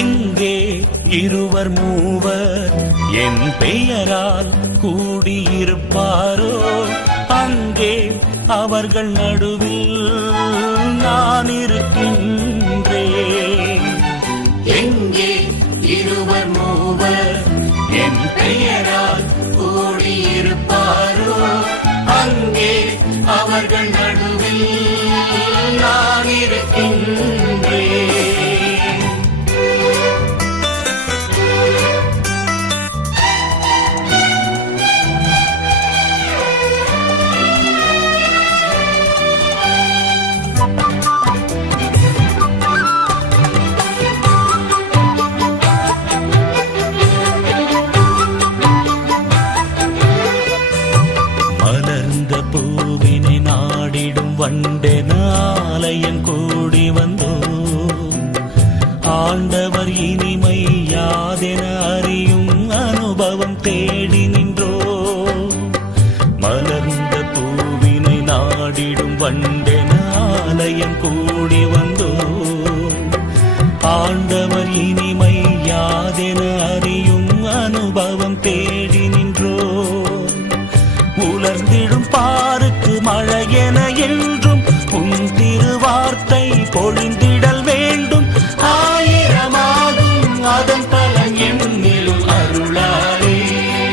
எங்கே இருவர் மூவர் என் பெயரால் கூடியிருப்பாரோ அங்கே அவர்கள் நடுவில் நான் இருக்கின்றேன். மூவர். என் பெயரால் கூடியிருப்பாரோ? அங்கே அவர்கள் நடுவில் நான் இருக்கின்றேன். நாடிடும் வண்டென ஆலயம் கூடி வந்தோ. ஆண்டவர் இனிமை யாதென அறியும் அனுபவம் தேடி நின்றோ. மலர்ந்த பூவினை நாடிடும் வண்டென ஆலயம் கூடி வந்தோ. ஆண்டவர் இனிமை யாதென அறியும் அனுபவம் தேடி நின்றோ. உலர்ந்திடும் பா வார்த்தை பொழிந்திடல் வேண்டும். ஆயிரமாகும் அதன் பலன் எண்ணிலும் அருளாலே.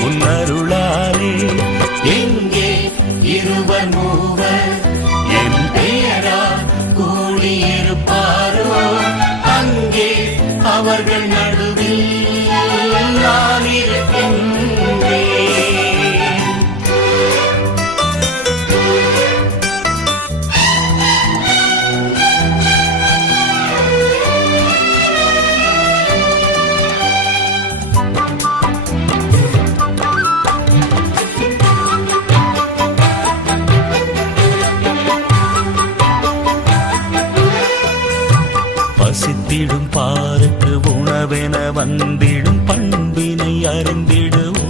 உன் அருளாலே. எங்கே இருவர் மூவர்? என் பெயரா கூடியிருப்பாரோ? அங்கே அவர்கள் நடுவில் உணவென வந்திடும் பண்பினை அறிந்திடுவோ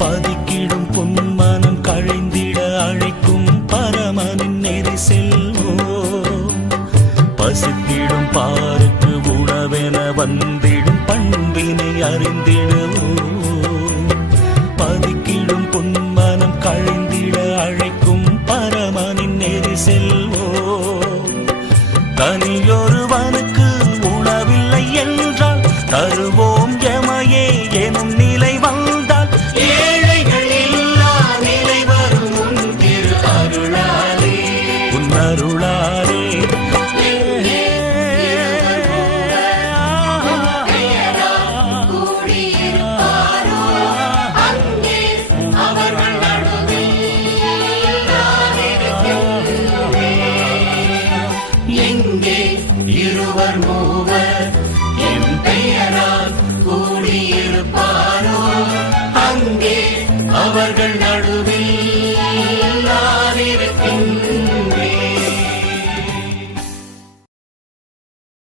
பதிக்கிடும் பொன்மனம் கழிந்திட அழைக்கும் பரமனின் நெறி செல்வோ பசித்திடும் பாருக்கு உணவென வந்திடும் பண்பினை அறிந்திடுவோ பதிக்கிடும் தருவோம். அவர்கள் நடுவில்.